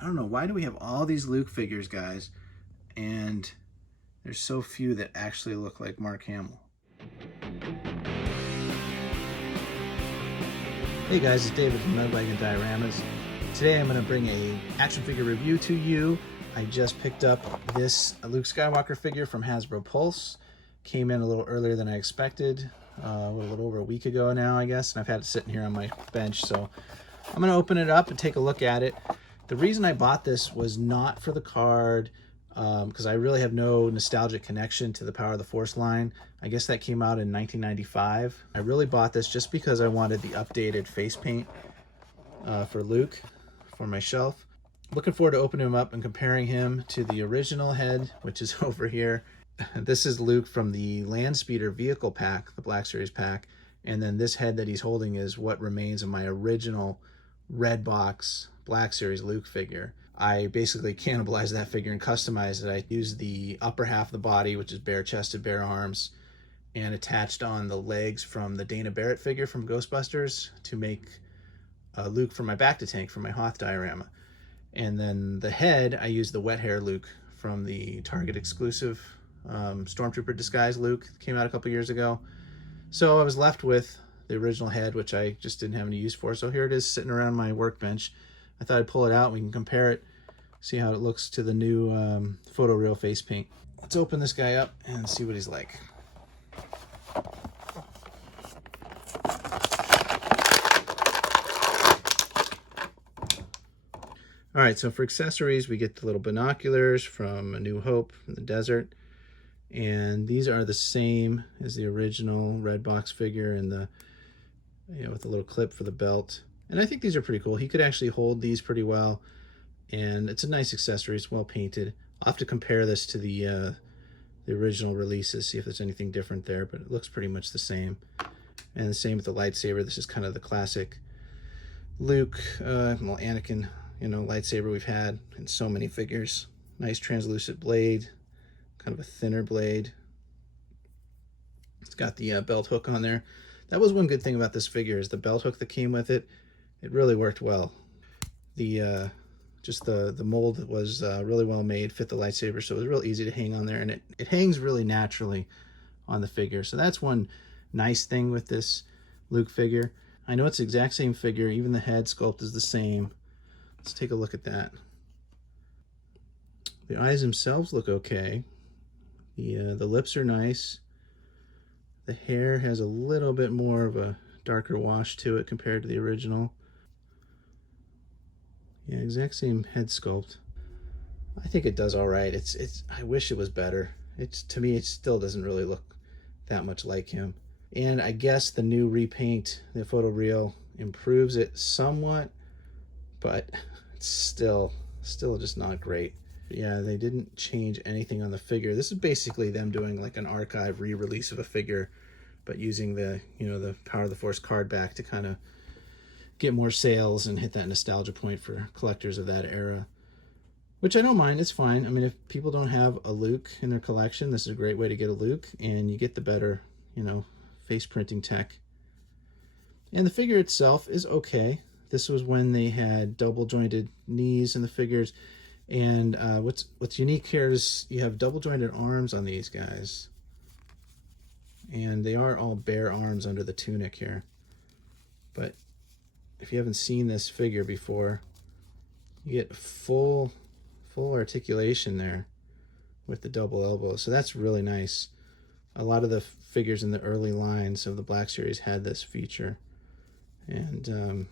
I don't know, why do we have all these Luke figures, guys, and there's so few that actually look like Mark Hamill? Hey guys, it's David from Mudbike and Dioramas. Today I'm going to bring a action figure review to you. I just picked up this Luke Skywalker figure from Hasbro Pulse. Came in a little earlier than I expected, a little over a week ago now, I guess, and I've had it sitting here on my bench, so I'm going to open it up and take a look at it. The reason I bought this was not for the card, because I really have no nostalgic connection to the Power of the Force line. I guess that came out in 1995. I really bought this just because I wanted the updated face paint for Luke for my shelf. Looking forward to opening him up and comparing him to the original head, which is over here. This is Luke from the Landspeeder vehicle pack, the Black Series pack, and then this head that he's holding is what remains of my original red box Black Series Luke figure. I basically cannibalized that figure and customized it. I used the upper half of the body, which is bare chested, bare arms, and attached on the legs from the Dana Barrett figure from Ghostbusters to make Luke for my back to tank for my Hoth diorama. And then the head, I used the wet hair Luke from the Target exclusive Stormtrooper disguise Luke that came out a couple years ago. So I was left with the original head, which I just didn't have any use for. So here it is sitting around my workbench. I thought I'd pull it out and we can compare it, see how it looks to the new PhotoReal face paint. Let's open this guy up and see what he's like. All right, so for accessories, we get the little binoculars from A New Hope in the desert. And these are the same as the original red box figure and the, with the little clip for the belt. And I think these are pretty cool. He could actually hold these pretty well. And it's a nice accessory. It's well painted. I'll have to compare this to the original releases, see if there's anything different there, but it looks pretty much the same. And the same with the lightsaber. This is kind of the classic Luke, well, Anakin, lightsaber we've had in so many figures. Nice translucent blade, kind of a thinner blade. It's got the belt hook on there. That was one good thing about this figure, is the belt hook that came with it. It really worked well. The just the mold was really well made, fit the lightsaber, so it was real easy to hang on there, and it hangs really naturally on the figure. So that's one nice thing with this Luke figure. I know it's the exact same figure, even the head sculpt is the same. Let's take a look at that. The eyes themselves look okay. The lips are nice. The hair has a little bit more of a darker wash to it compared to the original. Yeah, exact same head sculpt. I think it does all right. I wish it was better. To me, it still doesn't really look that much like him. And I guess the new repaint, the PhotoReal, improves it somewhat, but it's still just not great. Yeah, they didn't change anything on the figure. This is basically them doing like an archive re-release of a figure, but using the, the Power of the Force card back to kind of get more sales and hit that nostalgia point for collectors of that era. Which I don't mind, it's fine. I mean, if people don't have a Luke in their collection, this is a great way to get a Luke, and you get the better, face printing tech. And the figure itself is okay. This was when they had double jointed knees in the figures. And what's unique here is you have double jointed arms on these guys. And they are all bare arms under the tunic here. But if you haven't seen this figure before, you get full articulation there with the double elbow. So that's really nice. A lot of the figures in the early lines of the Black Series had this feature. And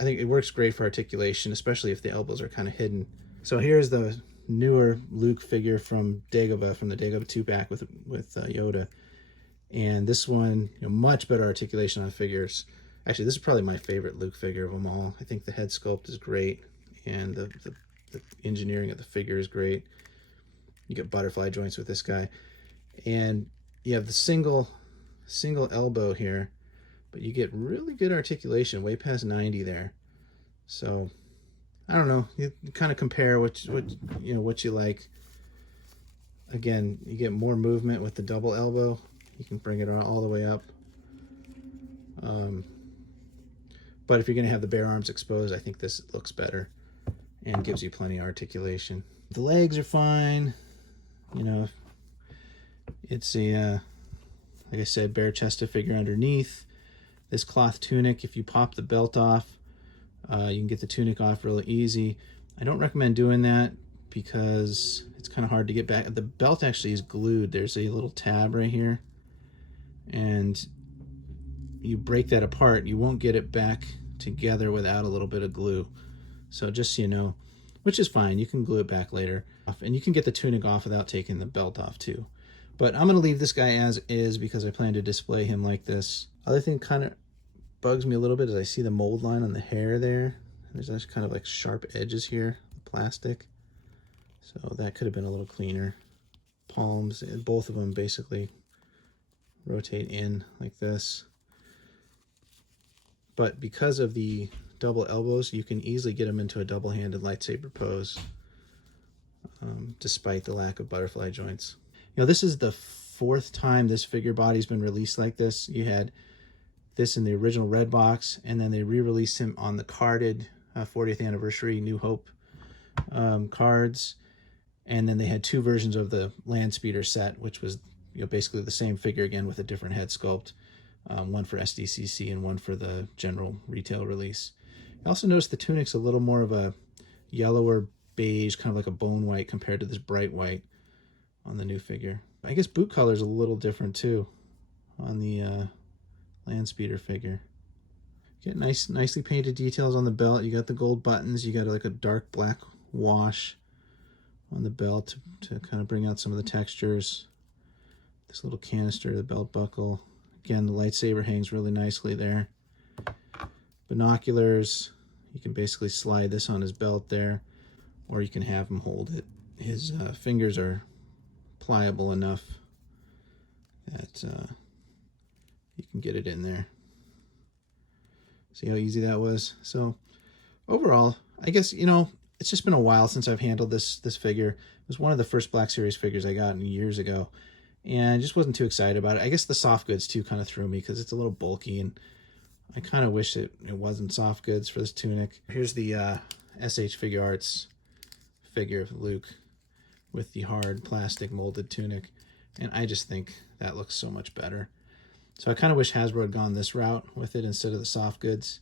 I think it works great for articulation, especially if the elbows are kind of hidden. So here's the newer Luke figure from Dagobah, from the Dagobah 2 pack with Yoda. And this one, much better articulation on figures. Actually, this is probably my favorite Luke figure of them all. I think the head sculpt is great, and the engineering of the figure is great. You get butterfly joints with this guy. And you have the single elbow here, but you get really good articulation way past 90 there. So I don't know, you kind of compare what you like. Again, you get more movement with the double elbow. You can bring it all the way up. But if you're going to have the bare arms exposed, I think this looks better. and gives you plenty of articulation. The legs are fine. You know, it's a, like I said, bare-chested figure underneath. This cloth tunic, if you pop the belt off, you can get the tunic off really easy. I don't recommend doing that because it's kind of hard to get back. The belt actually is glued. There's a little tab right here, and you break that apart, you won't get it back together without a little bit of glue. So just so you know, which is fine, you can glue it back later. And you can get the tunic off without taking the belt off too. But I'm gonna leave this guy as is because I plan to display him like this. Other thing kind of bugs me a little bit is I see the mold line on the hair there. There's actually kind of like sharp edges here, plastic. So that could have been a little cleaner. Palms, both of them basically rotate in like this. But because of the double elbows, you can easily get them into a double-handed lightsaber pose, despite the lack of butterfly joints. You know, this is the 4th time this figure body's been released like this. You had this in the original red box, and then they re-released him on the carded 40th anniversary New Hope cards. And then they had 2 versions of the Land Speeder set, which was, you know, basically the same figure again with a different head sculpt. One for SDCC and one for the general retail release. I also noticed the tunic's a little more of a yellower beige, kind of like a bone white compared to this bright white on the new figure. I guess boot color is a little different too on the Land Speeder figure. You get nicely painted details on the belt. You got the gold buttons. You got like a dark black wash on the belt to kind of bring out some of the textures. This little canister, the belt buckle. Again, the lightsaber hangs really nicely there. Binoculars, you can basically slide this on his belt there, or you can have him hold it. His fingers are pliable enough that you can get it in there. See how easy that was? So overall, I guess, you know, it's just been a while since I've handled this figure. It was one of the first Black Series figures I got years ago, and I just wasn't too excited about it. I guess the soft goods too kind of threw me because it's a little bulky, and I kind of wish it wasn't soft goods for this tunic. Here's the SH Figure Arts figure of Luke with the hard plastic molded tunic, and I just think that looks so much better. So I kind of wish Hasbro had gone this route with it instead of the soft goods.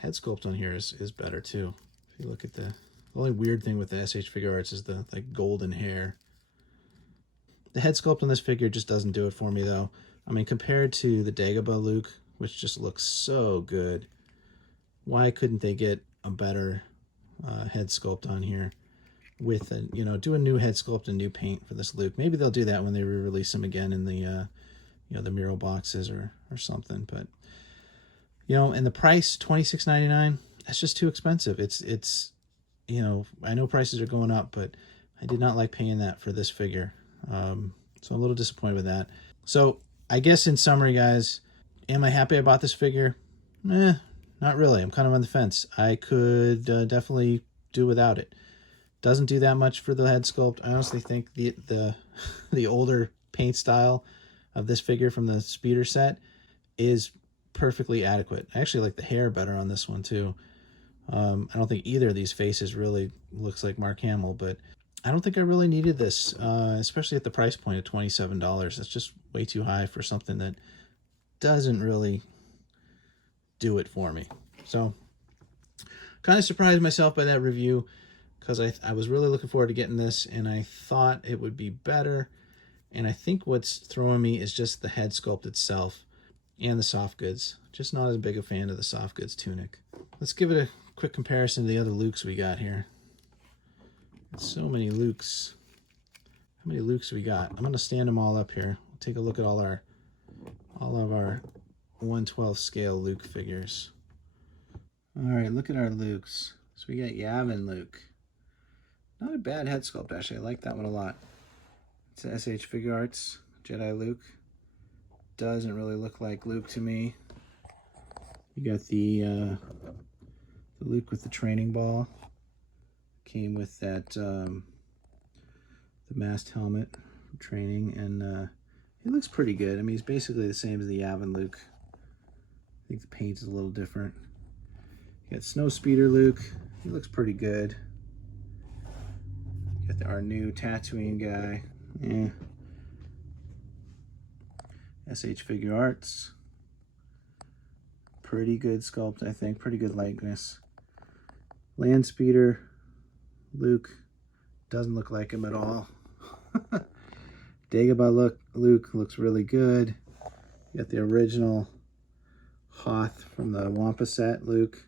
Head sculpt on here is better too. If you look at the only weird thing with the SH Figure Arts is the like golden hair. The head sculpt on this figure just doesn't do it for me though. I mean, compared to the Dagobah Luke, which just looks so good, why couldn't they get a better head sculpt on here with a, you know, do a new head sculpt and new paint for this Luke? Maybe they'll do that when they re-release him again in the you know, the mural boxes or something. But you know, and the price, $26.99, that's just too expensive. It's you know, I know prices are going up, but I did not like paying that for this figure. So I'm a little disappointed with that. So I guess in summary, guys, am I happy I bought this figure? Not really. I'm kind of on the fence. I could definitely do without it. Doesn't do that much for the head sculpt. I honestly think the older paint style of this figure from the Speeder set is perfectly adequate. I actually like the hair better on this one too. I don't think either of these faces really looks like Mark Hamill, but I don't think I really needed this, especially at the price point of $27. That's just way too high for something that doesn't really do it for me. So kind of surprised myself by that review because I was really looking forward to getting this, and I thought it would be better. And I think what's throwing me is just the head sculpt itself and the soft goods. Just not as big a fan of the soft goods tunic. Let's give it a quick comparison to the other Lukes we got here. So many Lukes. How many Lukes we got? I'm gonna stand them all up here. We'll take a look at all of our 1/12 scale Luke figures. All right, look at our Lukes. So we got Yavin Luke. Not a bad head sculpt, actually. I like that one a lot. It's a SH Figure Arts Jedi Luke. Doesn't really look like Luke to me. You got the Luke with the training ball. Came with that the mast helmet for training, and he looks pretty good. I mean, he's basically the same as the Yavin Luke. I think the paint is a little different. Got Snow Speeder Luke. He looks pretty good. Got our new Tatooine guy. Yeah. SH Figure Arts. Pretty good sculpt, I think. Pretty good likeness. Land Speeder Luke. Doesn't look like him at all. Dagobah Luke looks really good. You got the original Hoth from the Wampa set Luke.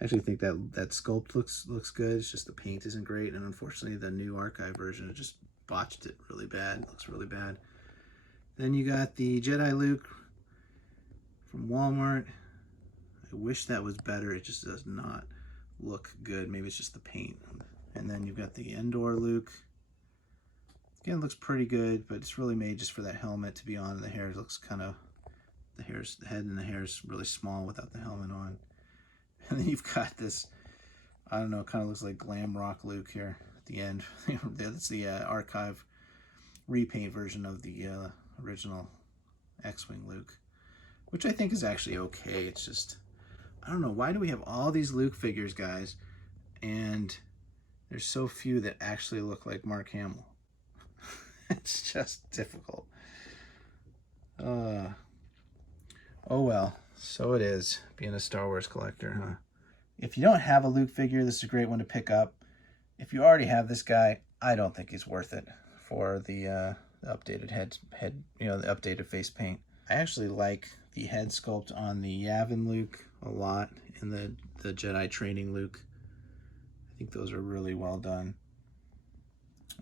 I actually think that sculpt looks good. It's just the paint isn't great, and unfortunately the new archive version just botched it really bad. It looks really bad. Then you got the Jedi Luke from Walmart. I wish that was better. It just does not look good. Maybe it's just the paint. And then you've got the Endor Luke. Again, it looks pretty good, but it's really made just for that helmet to be on. And the hair looks kind of, the head and the hair is really small without the helmet on. And then you've got this, I don't know, kind of looks like glam rock Luke here at the end. That's the archive repaint version of the original X-Wing Luke, which I think is actually okay. It's just, I don't know, why do we have all these Luke figures, guys, and there's so few that actually look like Mark Hamill? It's just difficult. Oh well, so it is being a Star Wars collector, huh? If you don't have a Luke figure, this is a great one to pick up. If you already have this guy, I don't think he's worth it for the updated head, the updated face paint. I actually like the head sculpt on the Yavin Luke a lot, and the Jedi training Luke. I think those are really well done.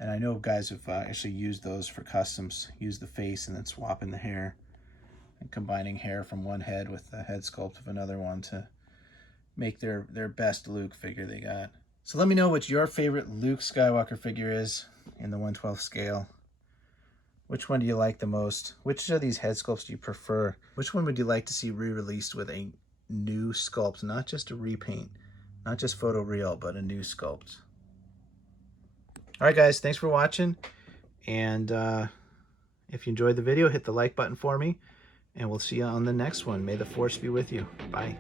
And I know guys have actually used those for customs, use the face and then swapping the hair and combining hair from one head with the head sculpt of another one to make their best Luke figure they got. So let me know what your favorite Luke Skywalker figure is in the 1/12 scale. Which one do you like the most? Which of these head sculpts do you prefer? Which one would you like to see re-released with a new sculpt, not just a repaint, not just PhotoReal, but a new sculpt? All right, guys, thanks for watching. And if you enjoyed the video, hit the like button for me, and we'll see you on the next one. May the Force be with you. Bye.